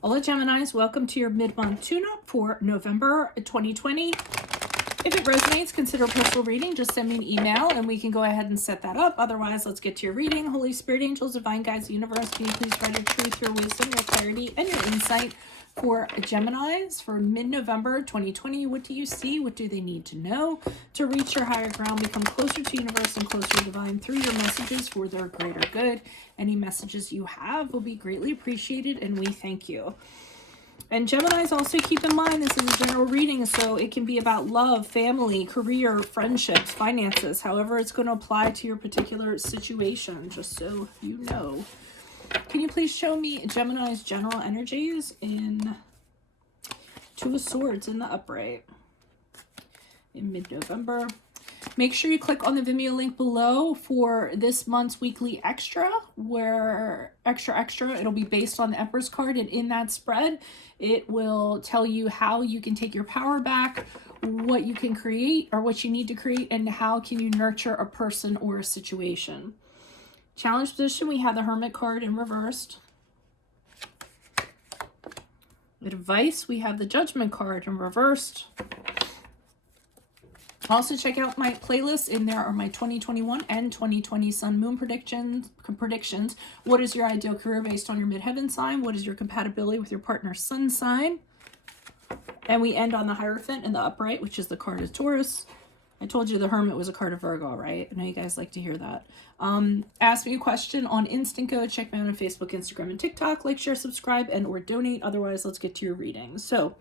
Hola Geminis, welcome to your mid-month tune-up for November 2020. If it resonates, consider a personal reading. Just send me an email and we can go ahead and set that up. Otherwise, let's get to your reading. Holy Spirit, angels, divine guides, universe, can you please provide your truth, your wisdom, your clarity, and your insight for Geminis for mid-November 2020. What do you see? What do they need to know to reach your higher ground, become closer to universe and closer to divine through your messages for their greater good? Any messages you have will be greatly appreciated and we thank you. And Geminis, also keep in mind this is a general reading, so it can be about love, family, career, friendships, finances, however it's going to apply to your particular situation, just so you know. Can you please show me Gemini's general energies in Two of Swords in the upright in mid-November? Make sure you click on the Vimeo link below for this month's weekly extra, where extra, it'll be based on the Empress card, and in that spread, it will tell you how you can take your power back, what you can create or what you need to create, and how can you nurture a person or a situation. Challenge position, we have the Hermit card in reversed. Advice, we have the Judgment card in reversed. Also check out my playlist. In there are my 2021 and 2020 Sun Moon predictions. What is your ideal career based on your midheaven sign? What is your compatibility with your partner's sun sign? And we end on the Hierophant in the upright, which is the card of Taurus. I told you the Hermit was a card of Virgo, right? I know you guys like to hear that. Ask me a question on Instant Code. Check me out on Facebook, Instagram, and TikTok. Like, share, subscribe, and or donate. Otherwise, let's get to your reading. So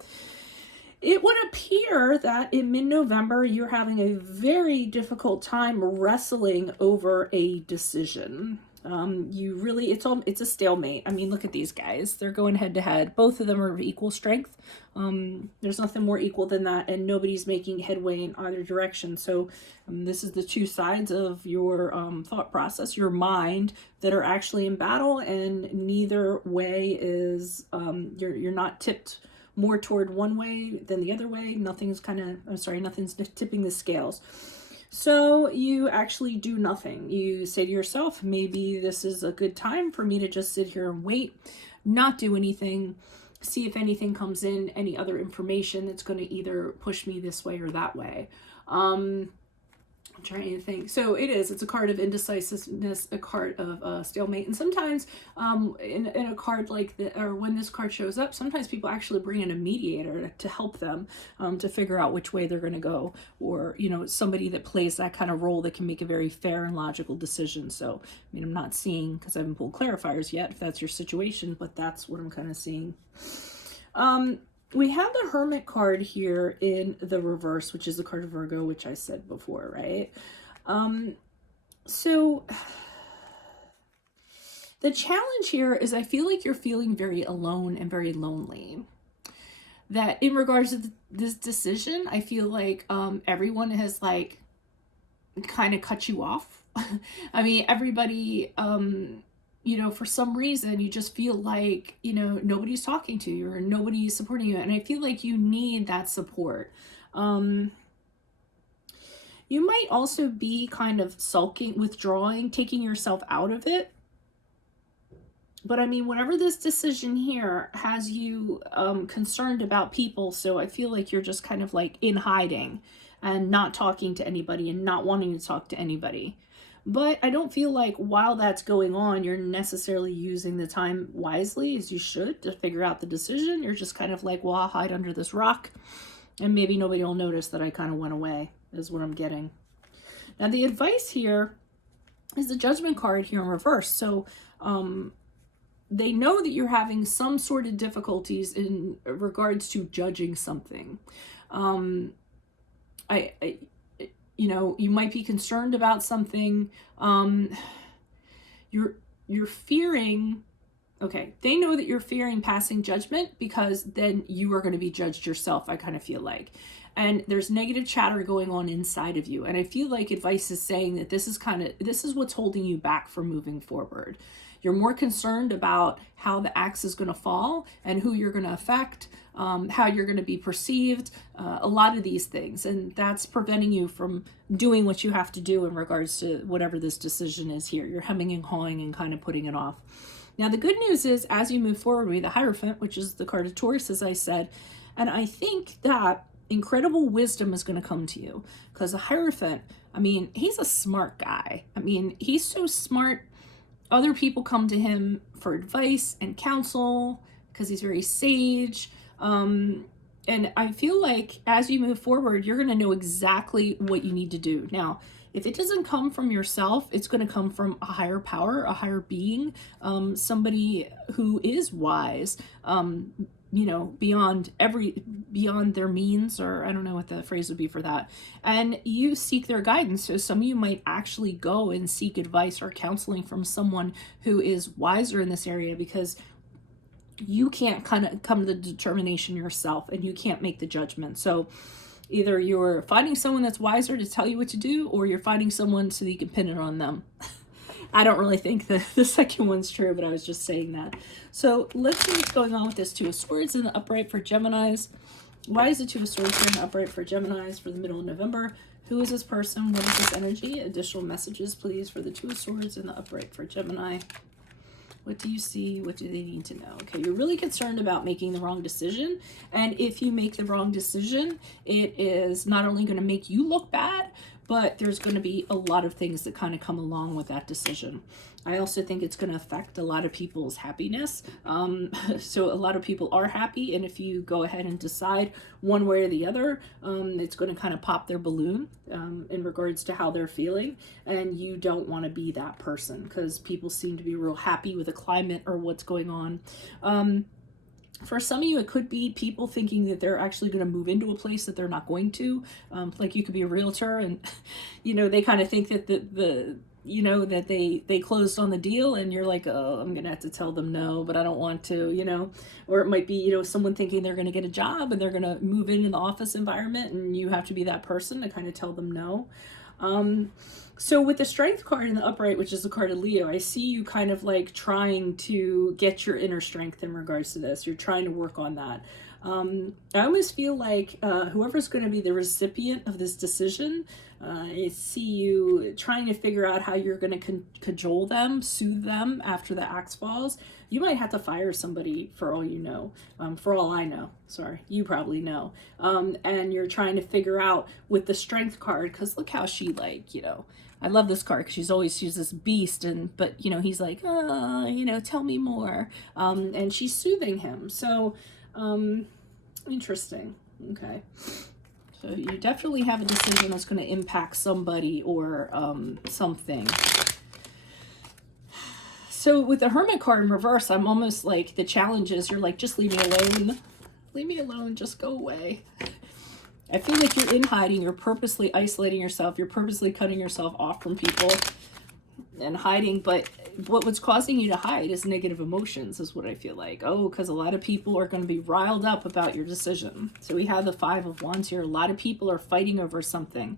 it would appear that in mid-November, you're having a very difficult time wrestling over a decision. It's a stalemate. I mean, look at these guys. They're going head to head. Both of them are of equal strength. There's nothing more equal than that, and nobody's making headway in either direction. So this is the two sides of your thought process, your mind, that are actually in battle, and neither way is, you're not tipped more toward one way than the other way. Nothing's tipping the scales. So you actually do nothing. You say to yourself, maybe this is a good time for me to just sit here and wait, not do anything, see if anything comes in, any other information that's going to either push me this way or that way. I'm trying to think. So it's a card of indecisiveness, a card of stalemate. And sometimes in a card like that, or when this card shows up, sometimes people actually bring in a mediator to help them to figure out which way they're going to go, or, somebody that plays that kind of role that can make a very fair and logical decision. So, I mean, I'm not seeing, because I haven't pulled clarifiers yet, if that's your situation, but that's what I'm kind of seeing. We have the Hermit card here in the reverse, which is the card of Virgo, which I said before, right? So the challenge here is I feel like you're feeling very alone and very lonely. That in regards to this decision, I feel like everyone has like kind of cut you off. I mean, everybody... for some reason, you just feel like, nobody's talking to you or nobody's supporting you. And I feel like you need that support. You might also be kind of sulking, withdrawing, taking yourself out of it. But I mean, whatever this decision here has you concerned about people. So I feel like you're just kind of like in hiding and not talking to anybody and not wanting to talk to anybody. But I don't feel like while that's going on, you're necessarily using the time wisely as you should to figure out the decision. You're just kind of like, well, I'll hide under this rock and maybe nobody will notice that I kind of went away, is what I'm getting. Now, the advice here is the Judgment card here in reverse. So they know that you're having some sort of difficulties in regards to judging something. You might be concerned about something. You're fearing. Okay, they know that you're fearing passing judgment because then you are going to be judged yourself, I kind of feel like. And there's negative chatter going on inside of you. And I feel like advice is saying that this is what's holding you back from moving forward. You're more concerned about how the axe is going to fall and who you're going to affect, how you're going to be perceived, a lot of these things. And that's preventing you from doing what you have to do in regards to whatever this decision is here. You're hemming and hawing and kind of putting it off. Now, the good news is, as you move forward with the Hierophant, which is the card of Taurus, as I said, and I think that incredible wisdom is going to come to you, because the Hierophant, I mean, he's a smart guy. I mean, he's so smart. Other people come to him for advice and counsel because he's very sage. And I feel like as you move forward, you're going to know exactly what you need to do. Now, if it doesn't come from yourself, it's going to come from a higher power, a higher being, somebody who is wise, you know, beyond their means, or I don't know what the phrase would be for that. And you seek their guidance. So some of you might actually go and seek advice or counseling from someone who is wiser in this area, because you can't kind of come to the determination yourself, and you can't make the judgment. So either you're finding someone that's wiser to tell you what to do, or you're finding someone so that you can pin it on them. I don't really think the second one's true, but I was just saying that. So let's see what's going on with this Two of Swords in the upright for Geminis. Why is the Two of Swords here in the upright for Geminis for the middle of November? Who is this person? What is this energy? Additional messages, please, for the Two of Swords in the upright for Gemini. What do you see? What do they need to know? Okay, you're really concerned about making the wrong decision. And if you make the wrong decision, it is not only going to make you look bad, but there's going to be a lot of things that kind of come along with that decision. I also think it's going to affect a lot of people's happiness. So a lot of people are happy, and if you go ahead and decide one way or the other, it's going to kind of pop their balloon in regards to how they're feeling, and you don't want to be that person, because people seem to be real happy with the climate or what's going on. For some of you, it could be people thinking that they're actually going to move into a place that they're not going to. Like you could be a realtor, and you know, they kind of think that that they closed on the deal, and you're like, oh, I'm gonna have to tell them no, but I don't want to, you know. Or it might be, you know, someone thinking they're gonna get a job and they're gonna move in the office environment, and you have to be that person to kind of tell them no. So with the Strength card in the upright, which is the card of Leo, I see you kind of like trying to get your inner strength in regards to this. You're trying to work on that. I almost feel like whoever's going to be the recipient of this decision, I see you trying to figure out how you're going to cajole them, soothe them after the axe falls. You might have to fire somebody for all you know, for all I know. Sorry, you probably know. And you're trying to figure out with the Strength card, because look how she, like, you know, I love this card because she's this beast, but you know, he's like, you know, tell me more. And she's soothing him. So, interesting. Okay. So you definitely have a decision that's going to impact somebody or something. So with the Hermit card in reverse, I'm almost like the challenge is you're like, just leave me alone. Leave me alone. Just go away. I feel like you're in hiding. You're purposely isolating yourself. You're purposely cutting yourself off from people and hiding. But what's causing you to hide is negative emotions, is what I feel like. Oh, because a lot of people are going to be riled up about your decision. So we have the Five of Wands here. A lot of people are fighting over something.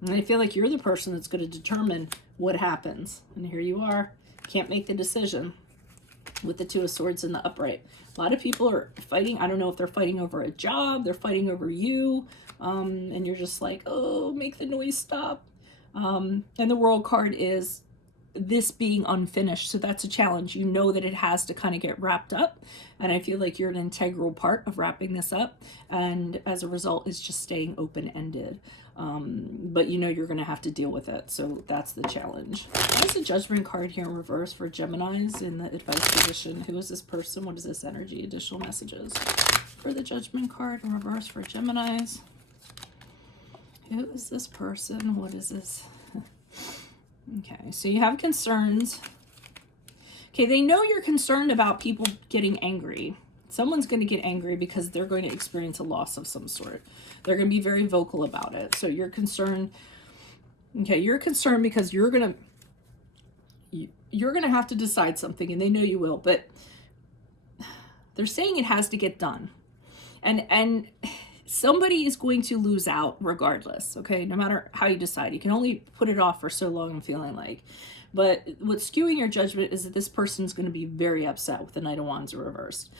And I feel like you're the person that's going to determine what happens. And here you are. Can't make the decision with the Two of Swords in the upright. A lot of people are fighting. I don't know if they're fighting over a job. They're fighting over you. And you're just like, oh, make the noise stop. And the World card is this being unfinished. So that's a challenge. You know that it has to kind of get wrapped up. And I feel like you're an integral part of wrapping this up. And as a result, it's just staying open-ended. But you know you're going to have to deal with it. So that's the challenge. There's a Judgment card here in reverse for Geminis in the advice position. Who is this person? What is this energy? Additional messages for the Judgment card in reverse for Geminis. Who is this person? What is this? Okay, so you have concerns. Okay, they know you're concerned about people getting angry. Someone's going to get angry because they're going to experience a loss of some sort. They're going to be very vocal about it. So you're concerned. Okay, you're concerned because you're going to have to decide something, and they know you will, but they're saying it has to get done. And somebody is going to lose out regardless, okay? No matter how you decide. You can only put it off for so long, I'm feeling like. But what's skewing your judgment is that this person's going to be very upset with the Knight of Wands reversed.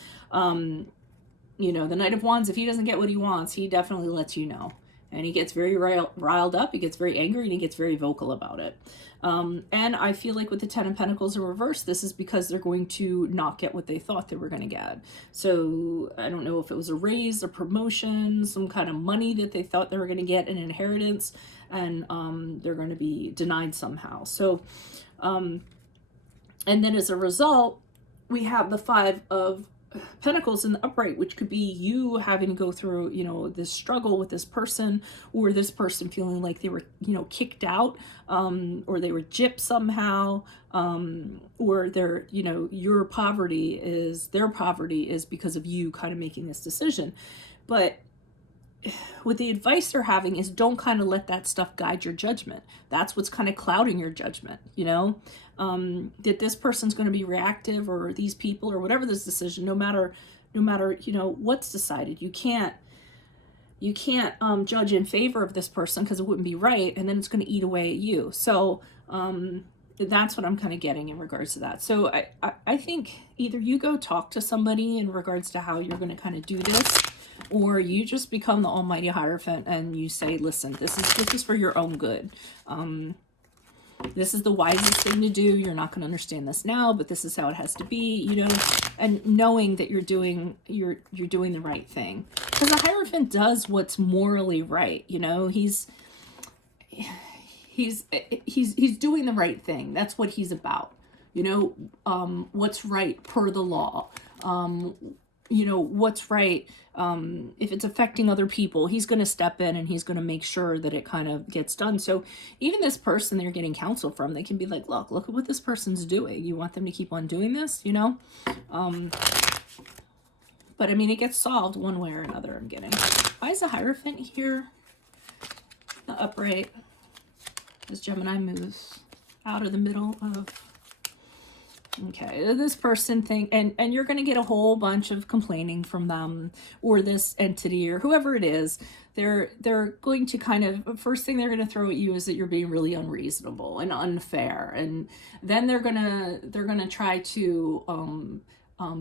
You know, the Knight of Wands, if he doesn't get what he wants, he definitely lets you know. And he gets very riled up, he gets very angry, and he gets very vocal about it. And I feel like with the Ten of Pentacles in reverse, this is because they're going to not get what they thought they were going to get. So I don't know if it was a raise, a promotion, some kind of money that they thought they were going to get, an inheritance, and they're going to be denied somehow. So, and then as a result, we have the Five of Pentacles in the upright, which could be you having to go through, you know, this struggle with this person, or this person feeling like they were, you know, kicked out, or they were gypped somehow, or their, you know, your poverty is, their poverty is because of you kind of making this decision. But what the advice they're having is don't kind of let that stuff guide your judgment. That's what's kind of clouding your judgment, you know, that this person's going to be reactive, or these people, or whatever this decision, no matter, you know, what's decided. You can't judge in favor of this person because it wouldn't be right. And then it's going to eat away at you. So, that's what I'm kind of getting in regards to that. So I think either you go talk to somebody in regards to how you're going to kind of do this, or you just become the almighty Hierophant and you say, listen, this is for your own good. This is the wisest thing to do. You're not going to understand this now, but this is how it has to be, you know, and knowing that you're doing the right thing. Because the Hierophant does what's morally right, you know, he's doing the right thing. That's what he's about, you know, what's right per the law, you know, what's right. If it's affecting other people, he's going to step in and he's going to make sure that it kind of gets done. So even this person they're getting counsel from, they can be like, look at what this person's doing. You want them to keep on doing this, you know? But I mean, it gets solved one way or another, I'm getting. Why is the Hierophant here? The upright. As Gemini moves out of the middle of, okay, this person think, and you're going to get a whole bunch of complaining from them, or this entity, or whoever it is. They're going to kind of, first thing they're going to throw at you is that you're being really unreasonable and unfair, and then they're gonna try to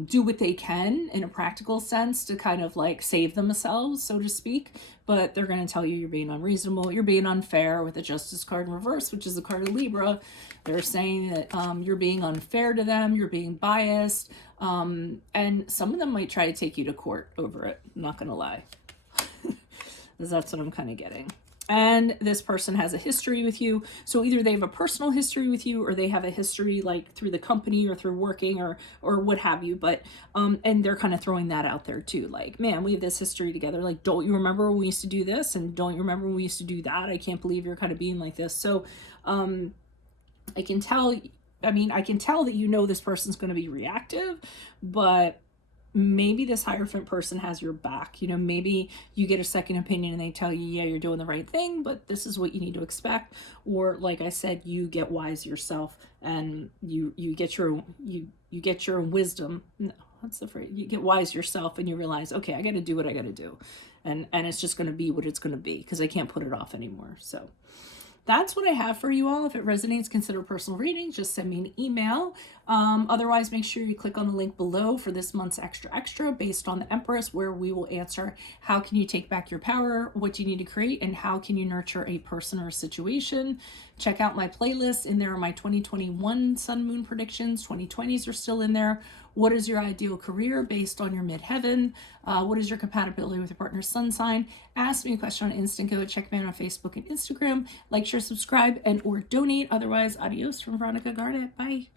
do what they can in a practical sense to kind of like save themselves, so to speak. But they're going to tell you you're being unreasonable, you're being unfair, with the Justice card in reverse, which is the card of Libra. They're saying that you're being unfair to them, you're being biased, and some of them might try to take you to court over it. I'm not going to lie. That's what I'm kind of getting. And this person has a history with you. So either they have a personal history with you, or they have a history like through the company or through working or what have you. But, and they're kind of throwing that out there too. Like, man, we have this history together. Like, don't you remember when we used to do this? And don't you remember when we used to do that? I can't believe you're kind of being like this. So, I can tell that, you know, this person's going to be reactive, but maybe this Hierophant person has your back. You know, maybe you get a second opinion and they tell you, yeah, you're doing the right thing, but this is what you need to expect. Or like I said, you get wise yourself and you get your own wisdom. No, what's the phrase? You get wise yourself and you realize, okay, I got to do what I got to do. And it's just going to be what it's going to be, because I can't put it off anymore. So that's what I have for you all. If it resonates, consider personal reading. Just send me an email. Otherwise, make sure you click on the link below for this month's extra based on the Empress, where we will answer how can you take back your power, what do you need to create, and how can you nurture a person or a situation. Check out my playlist. In there are my 2021 Sun Moon predictions. 2020s are still in there. What is your ideal career based on your midheaven? What is your compatibility with your partner's sun sign? Ask me a question on Instant Go. Check me out on Facebook and Instagram. Like, share, subscribe, and or donate. Otherwise, adios from Veronica Garnet. Bye.